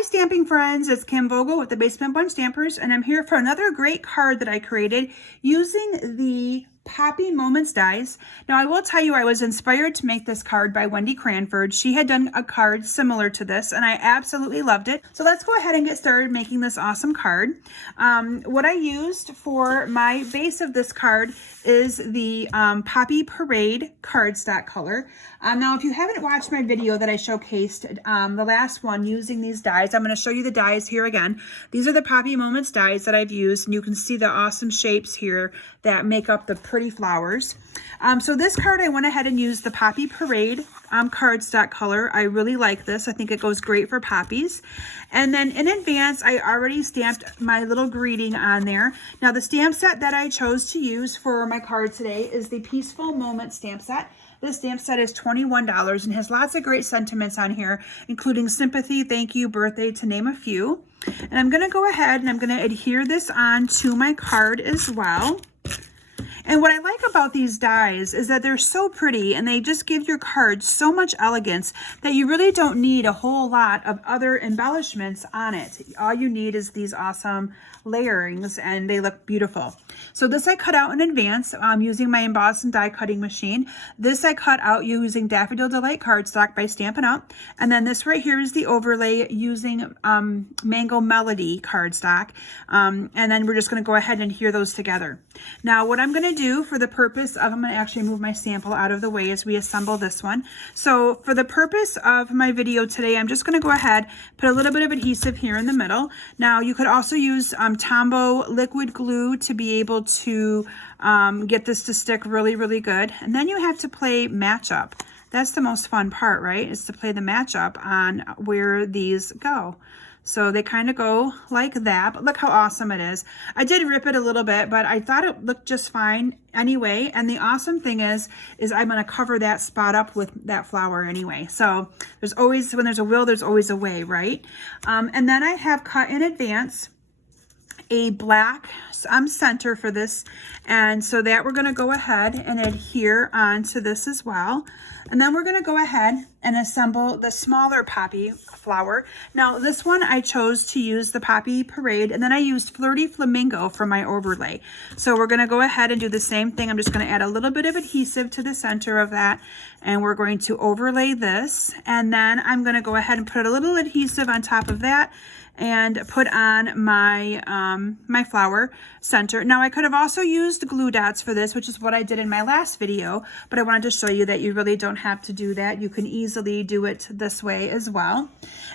Hi stamping friends, it's Kim Vogel with the Basement Bunch Stampers, and I'm here for another great card that I created using the Poppy Moments dies. Now I will tell you, I was inspired to make this card by Wendy Cranford. She had done a card similar to this and I absolutely loved it. So let's go ahead and get started making this awesome card. What I used for my base of this card is the Poppy Parade cardstock color. Now if you haven't watched my video that I showcased, the last one using these dies, I'm going to show you the dies here again. These are the Poppy Moments dies that I've used, and you can see the awesome shapes here that make up the pretty flowers. So this card, I went ahead and used the Poppy Parade cardstock color. I really like this. I think it goes great for poppies. And then in advance, I already stamped my little greeting on there. Now the stamp set that I chose to use for my card today is the Peaceful Moment stamp set. This stamp set is $21 and has lots of great sentiments on here, including sympathy, thank you, birthday, to name a few. And I'm going to go ahead and I'm going to adhere this on to my card as well. And what I like about these dies is that they're so pretty and they just give your card so much elegance that you really don't need a whole lot of other embellishments on it. All you need is these awesome layerings and they look beautiful. So this I cut out in advance using my emboss and die cutting machine. This I cut out using Daffodil Delight cardstock by Stampin' Up. And then this right here is the overlay using Mango Melody cardstock. And then we're just going to go ahead and adhere those together. Now what I'm going to do for the purpose of, I'm going to actually move my sample out of the way as we assemble this one. So for the purpose of my video today, I'm just going to go ahead, put a little bit of adhesive here in the middle. Now you could also use Tombow liquid glue to be able to get this to stick really, really good. And then you have to play matchup. That's the most fun part, right? Is to play the matchup on where these go. So they kind of go like that, but look how awesome it is. I did rip it a little bit, but I thought it looked just fine anyway. And the awesome thing is I'm going to cover that spot up with that flower anyway. So there's always, when there's a will, there's always a way, right? And then I have cut in advance a black center for this, and so that we're going to go ahead and adhere onto this as well. And then we're going to go ahead and assemble the smaller poppy flower. Now this one I chose to use the Poppy Parade, and then I used Flirty Flamingo for my overlay. So we're going to go ahead and do the same thing. I'm just going to add a little bit of adhesive to the center of that, and we're going to overlay this, and then I'm going to go ahead and put a little adhesive on top of that and put on my my flower center. Now I could have also used glue dots for this, which is what I did in my last video, but I wanted to show you that you really don't have to do that. You can easily do it this way as well.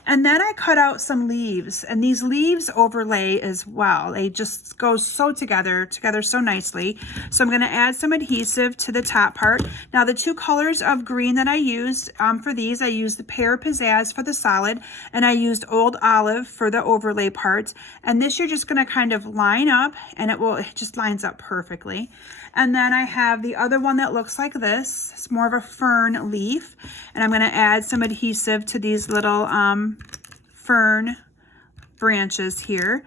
And then I cut out some leaves, and these leaves overlay as well. They just go so together so nicely. So I'm going to add some adhesive to the top part. Now the two colors of green that I used for these, I used the Pear Pizzazz for the solid, and I used Old Olive for the overlay part. And this you're just going to kind of line up, and it just lines up perfectly. And then I have the other one that looks like this. It's more of a fern leaf, and I'm going to add some adhesive to these little fern branches here.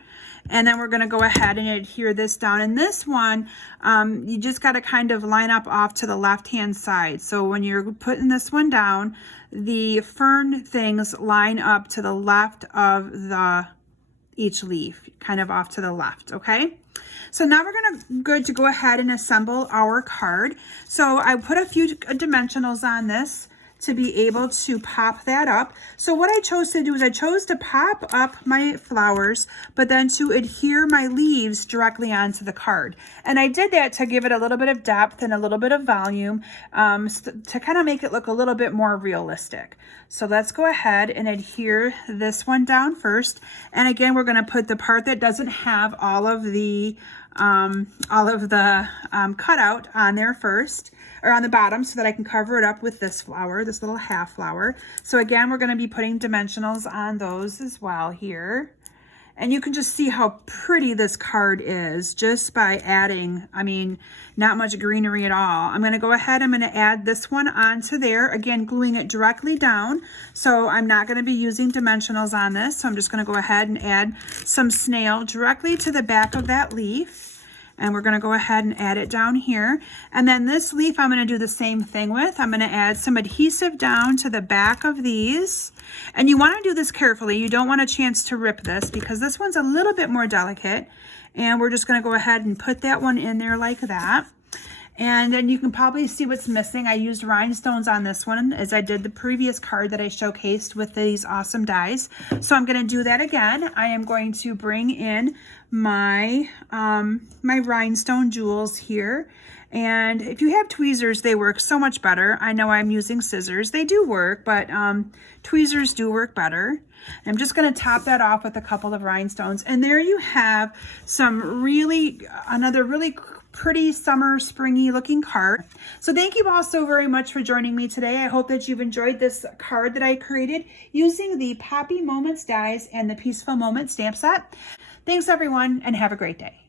And then we're going to go ahead and adhere this down. And this one, you just got to kind of line up off to the left-hand side. So when you're putting this one down, the fern things line up to the left of each leaf, kind of off to the left, okay? So now we're good to go ahead and assemble our card. So I put a few dimensionals on this to be able to pop that up. So what I chose to do is I chose to pop up my flowers, but then to adhere my leaves directly onto the card. And I did that to give it a little bit of depth and a little bit of volume to kind of make it look a little bit more realistic. So let's go ahead and adhere this one down first. And again, we're going to put the part that doesn't have all of the cutout on there first, or on the bottom, so that I can cover it up with this flower, this little half flower. So again, we're going to be putting dimensionals on those as well here. And you can just see how pretty this card is just by adding, I mean, not much greenery at all. I'm going to go ahead, I'm going to add this one onto there, again, gluing it directly down. So I'm not going to be using dimensionals on this. So I'm just going to go ahead and add some snail directly to the back of that leaf. And we're gonna go ahead and add it down here. And then this leaf I'm gonna do the same thing with. I'm gonna add some adhesive down to the back of these. And you wanna do this carefully. You don't want a chance to rip this because this one's a little bit more delicate. And we're just gonna go ahead and put that one in there like that. And then you can probably see what's missing. I used rhinestones on this one as I did the previous card that I showcased with these awesome dies. So I'm going to do that again. I am going to bring in my, my rhinestone jewels here. And if you have tweezers, they work so much better. I know I'm using scissors. They do work, but tweezers do work better. I'm just going to top that off with a couple of rhinestones. And there you have some another really pretty summer springy looking card. So thank you all so very much for joining me today. I hope that you've enjoyed this card that I created using the Poppy Moments dies and the Peaceful Moments stamp set. Thanks everyone, and have a great day.